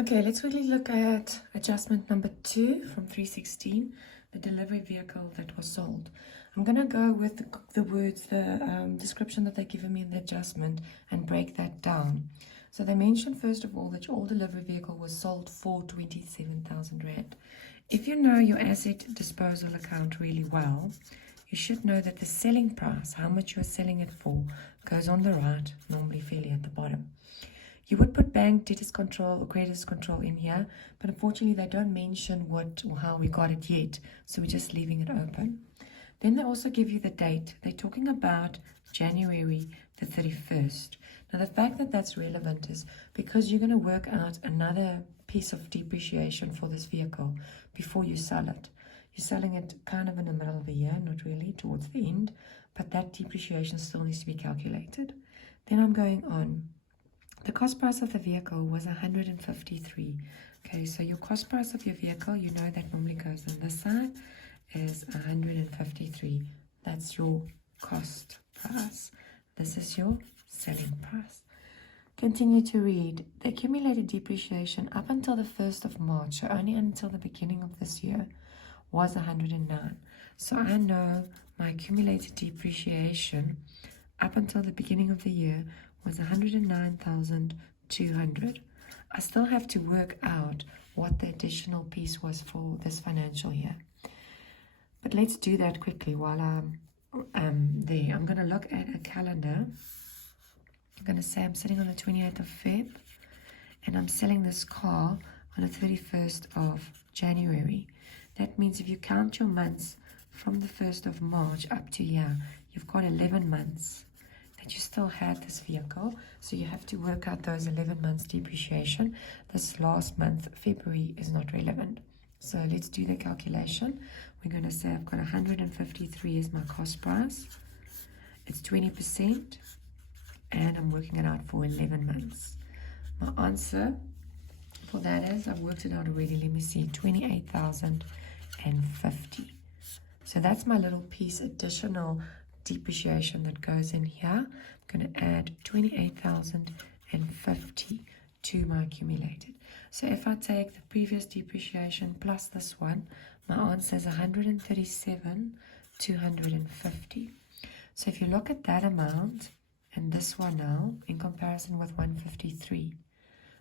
Okay, let's quickly look at adjustment number 2 from 316, the delivery vehicle that was sold. I'm going to go with the words, the description that they've given me in the adjustment and break that down. So they mentioned, first of all, that your old delivery vehicle was sold for 27,000 Rand. If you know your asset disposal account really well, you should know that the selling price, how much you're selling it for, goes on the right, normally fairly at the bottom. You would put bank debtors control or creditors control in here, but unfortunately they don't mention what or how we got it yet, so we're just leaving it open. Then they also give you the date. They're talking about January the 31st. Now the fact that that's relevant is because you're going to work out another piece of depreciation for this vehicle before you sell it. You're selling it kind of in the middle of the year, not really, towards the end, but that depreciation still needs to be calculated. Then I'm going on. The cost price of the vehicle was 153. Okay, so your cost price of your vehicle, you know that normally goes on this side, is 153. That's your cost price. This is your selling price. Continue to read. The accumulated depreciation up until the 1st of March, so only until the beginning of this year, was 109. So I know my accumulated depreciation up until the beginning of the year was 109,200. I still have to work out what the additional piece was for this financial year. But let's do that quickly while I'm there. I'm going to look at a calendar. I'm going to say I'm sitting on the 28th of Feb and I'm selling this car on the 31st of January. That means if you count your months from the 1st of March up to here, you've got 11 months that you still had this vehicle, so you have to work out those 11 months depreciation. This last month, February, is not relevant. So let's do the calculation. We're going to say I've got 153 as my cost price. It's 20%, and I'm working it out for 11 months. My answer for that is, I've worked it out already, let me see, 28,050. So that's my little piece additional depreciation that goes in here. I'm going to add 28,050 to my accumulated. So if I take the previous depreciation plus this one, my answer is 137,250. So if you look at that amount and this one now in comparison with 153,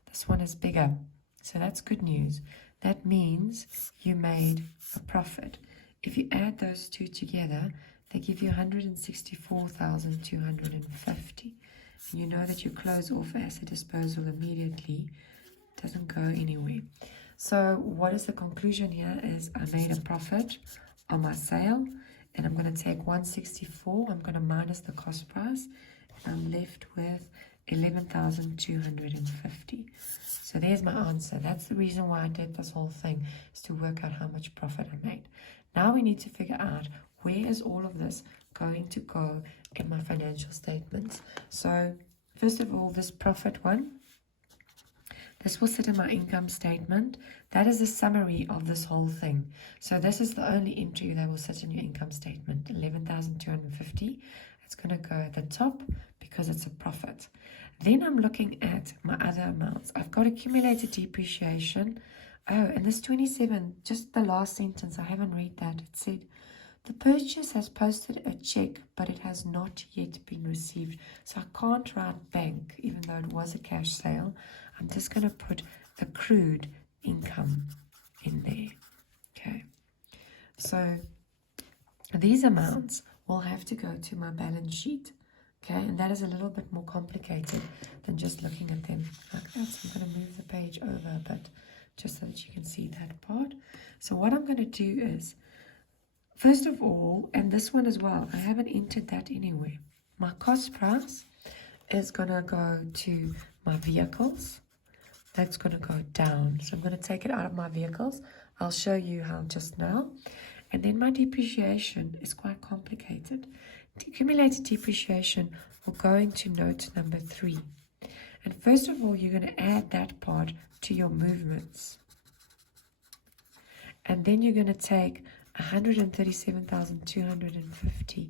this one is bigger. So that's good news. That means you made a profit. If you add those two together, they give you 164,250. And you know that you close off asset disposal immediately. It doesn't go anywhere. So what is the conclusion here is I made a profit on my sale, and I'm going to take 164. I'm going to minus the cost price, and I'm left with 11,250. So there's my answer. That's the reason why I did this whole thing, is to work out how much profit I made. Now we need to figure out where is all of this going to go in my financial statements. So first of all, this profit one, this will sit in my income statement. That is a summary of this whole thing. So this is the only entry that will sit in your income statement, 11,250. It's going to go at the top because it's a profit. Then I'm looking at my other amounts. I've got accumulated depreciation. Oh, and this 27, just the last sentence, I haven't read that. It said, the purchase has posted a check, but it has not yet been received. So I can't write bank, even though it was a cash sale. I'm just going to put accrued income in there. Okay. So these amounts will have to go to my balance sheet. Okay, and that is a little bit more complicated than just looking at them like that. So I'm going to move the page over a bit just so that you can see that part. So what I'm going to do is, first of all, and this one as well, I haven't entered that anywhere. My cost price is going to go to my vehicles. That's going to go down. So I'm going to take it out of my vehicles. I'll show you how just now. And then my depreciation is quite complicated. The accumulated depreciation will go into note number 3. And first of all, you're going to add that part to your movements. And then you're going to take 137,250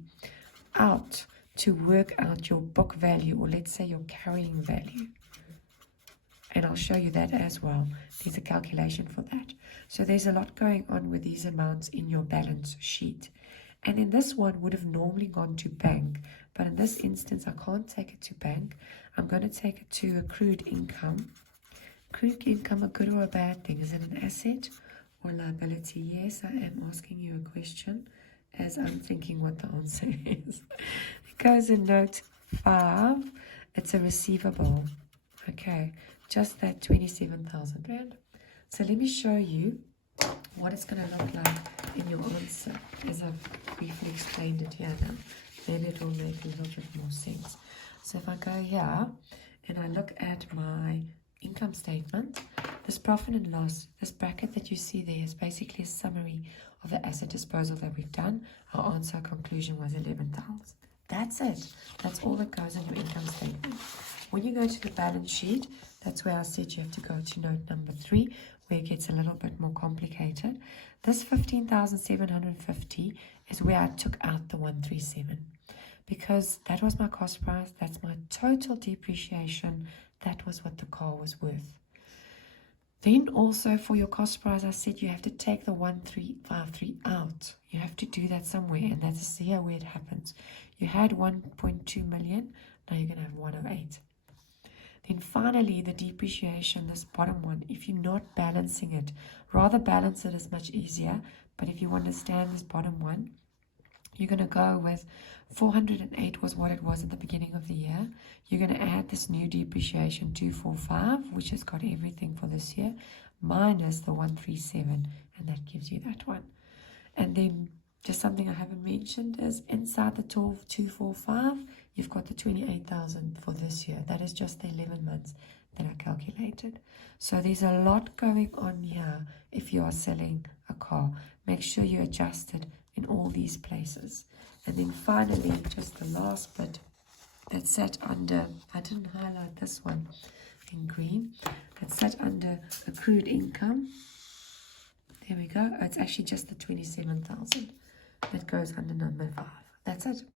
out to work out your book value, or let's say your carrying value. And I'll show you that as well. There's a calculation for that. So there's a lot going on with these amounts in your balance sheet. And then this one would have normally gone to bank. But in this instance, I can't take it to bank. I'm going to take it to accrued income. Accrued income, a good or a bad thing? Is it an asset or liability? Yes, I am asking you a question as I'm thinking what the answer is. It goes in note 5. It's a receivable. Okay, just that 27,000 Rand. So let me show you what it's going to look like in your answer as I've briefly explained it here now. Maybe it will make a little bit more sense. So if I go here and I look at my income statement, this profit and loss, this bracket that you see there is basically a summary of the asset disposal that we've done. Our answer, conclusion was 11,000. That's it. That's all that goes in your income statement. When you go to the balance sheet, that's where I said you have to go to note number 3, where it gets a little bit more complicated. This 15,750 is where I took out the 137, because that was my cost price. That's my total depreciation. That was what the car was worth. Then also for your cost price, I said you have to take the 1353 out. You have to do that somewhere, and that's here where it happens. You had 1.2 million, now you're going to have 108. Then finally, the depreciation, this bottom one, if you're not balancing it, rather balance it is much easier. But if you understand this bottom one, you're going to go with 408 was what it was at the beginning of the year. You're going to add this new depreciation 245, which has got everything for this year, minus the 137, and that gives you that one. And then just something I haven't mentioned is inside the 245, you've got the 28,000 for this year. That is just the 11 months that I calculated. So there's a lot going on here if you are selling a car. Make sure you adjust it in all these places. And then finally, just the last bit that sat under, I didn't highlight this one in green, that sat under accrued income. There we go. It's actually just the 27,000 that goes under number 5. That's it.